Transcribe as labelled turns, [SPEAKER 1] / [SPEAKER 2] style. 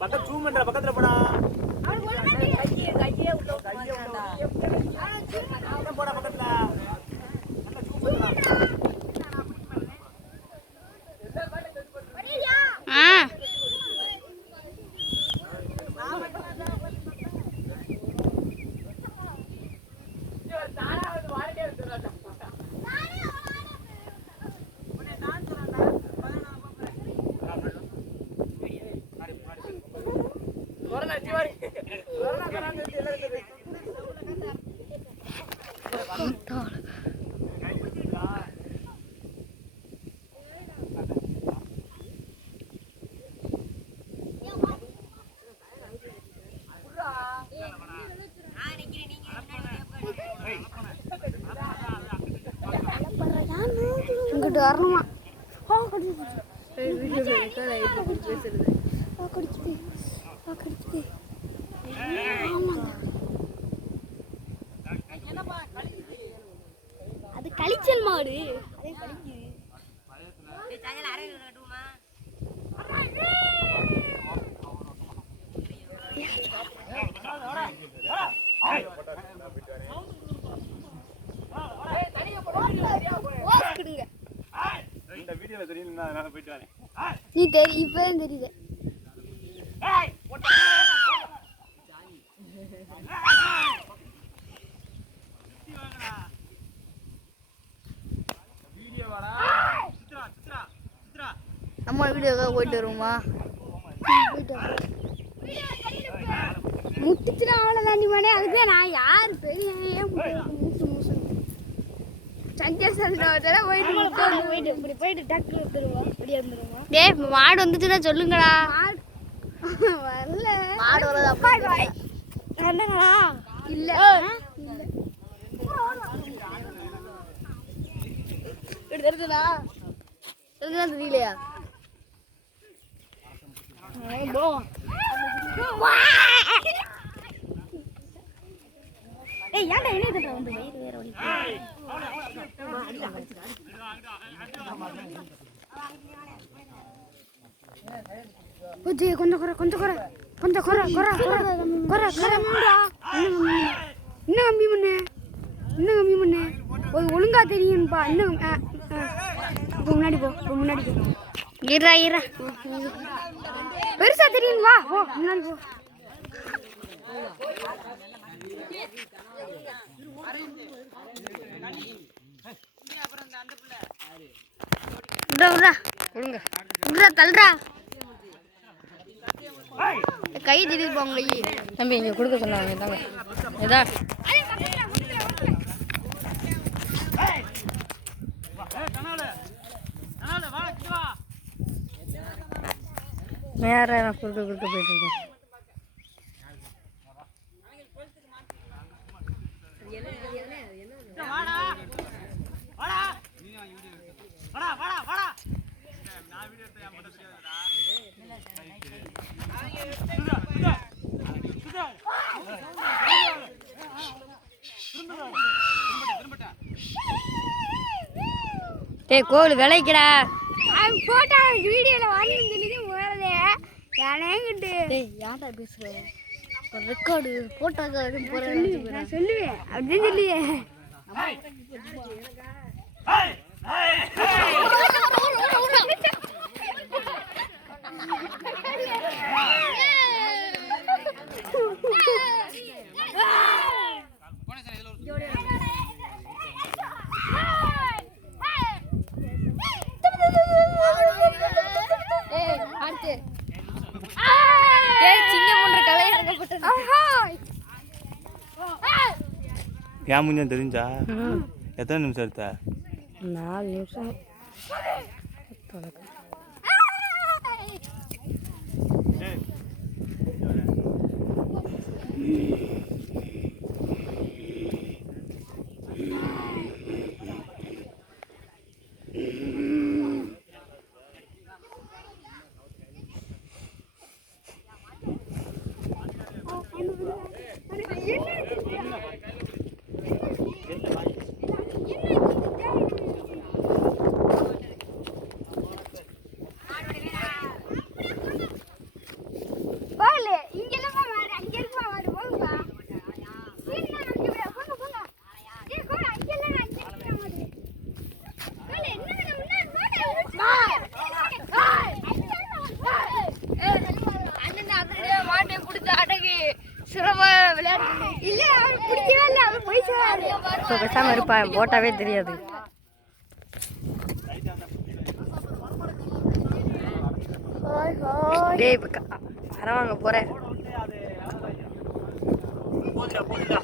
[SPEAKER 1] பக்கத்துல zoom பண்றா, பக்கத்துல போடா.
[SPEAKER 2] கையே கையே உள்ள
[SPEAKER 1] கையை உள்ள
[SPEAKER 2] மாட்டான்டா.
[SPEAKER 1] விடு. இன்னும் போடா பக்கத்துல. நல்லா zoom பண்றா.
[SPEAKER 3] ஆ
[SPEAKER 1] கொரோனா ஜீவாரி. கொரோனா, கொரோனா சொல்லி
[SPEAKER 3] வரணுமா அது கழிச்சல் மாடு அதே கழிக்குது
[SPEAKER 2] டேய், சாயங்காலம் அரையில கட்டுவோமா?
[SPEAKER 4] நம்ம வீடியோக்காக போயிட்டு வருவோமா
[SPEAKER 3] முட்டுச்சுனா அவ்வளோதாண்டி மாடே அதுக்கு நான் யார் பெரிய மூசு மூசு சஞ்சய் போயிட்டு போயிட்டு இப்படி போயிட்டு டக்கு வந்துருவோம் இப்படி வந்துருவோம்
[SPEAKER 4] டேய் மாடு வந்துச்சுன்னா சொல்லுங்கடா
[SPEAKER 3] மாடு வரல
[SPEAKER 4] மாடு வரது அப்பா
[SPEAKER 3] என்னங்களா இல்ல
[SPEAKER 4] தெரியலையா
[SPEAKER 3] ஏய் ஏன்டா என்ன இதுல வந்து வயிறு வேற வலி கொஞ்சம் கொஞ்சம் குறை கொஞ்சம் குறை கொஞ்சம் குறை குறை குறை குறை குறை. இன்னும் கம்மி பண்ணு இன்னும் கம்மி பண்ணு ஒரு ஒழுங்கா தெரியும்பா. இன்னும் முன்னாடி போ முன்னாடி போ.
[SPEAKER 4] ஈரா ஈரா
[SPEAKER 3] பெருசா தெரியும் வா போ முன்னாடி போ
[SPEAKER 4] விட்றா விட்றா கொடுங்க விட்றா தள்ளுறா. கை திடீர் போங்க தம்பி இங்கே கொடுக்க சொன்னாங்க தாங்க ஏதா
[SPEAKER 1] மட்டும் தெரியாதுடா சுதா சுதா சுதா
[SPEAKER 4] டேய் கோவில் விளைக்கடா
[SPEAKER 3] அவன் போட்டோ வீடியோல வரணும்னு சொல்லி ஏனேங்கிட்டு
[SPEAKER 4] டேய் யாரா பேசுற? ஒரு ரெக்கார்டு போட்டோக்காக போகிறேன்
[SPEAKER 3] நான் சொல்லுவேன். அப்படின்னு சொல்லியே.
[SPEAKER 1] या मुझे दरिन जा. इतना नहीं चलता. ना ये
[SPEAKER 5] இப்போ பேசாமல் இருப்பா. போட்டாவே தெரியாது.
[SPEAKER 1] ஹாய் ஹாய்
[SPEAKER 5] டேய் இப்போ மரம் போகிறேன்
[SPEAKER 2] போதுடா போதுடா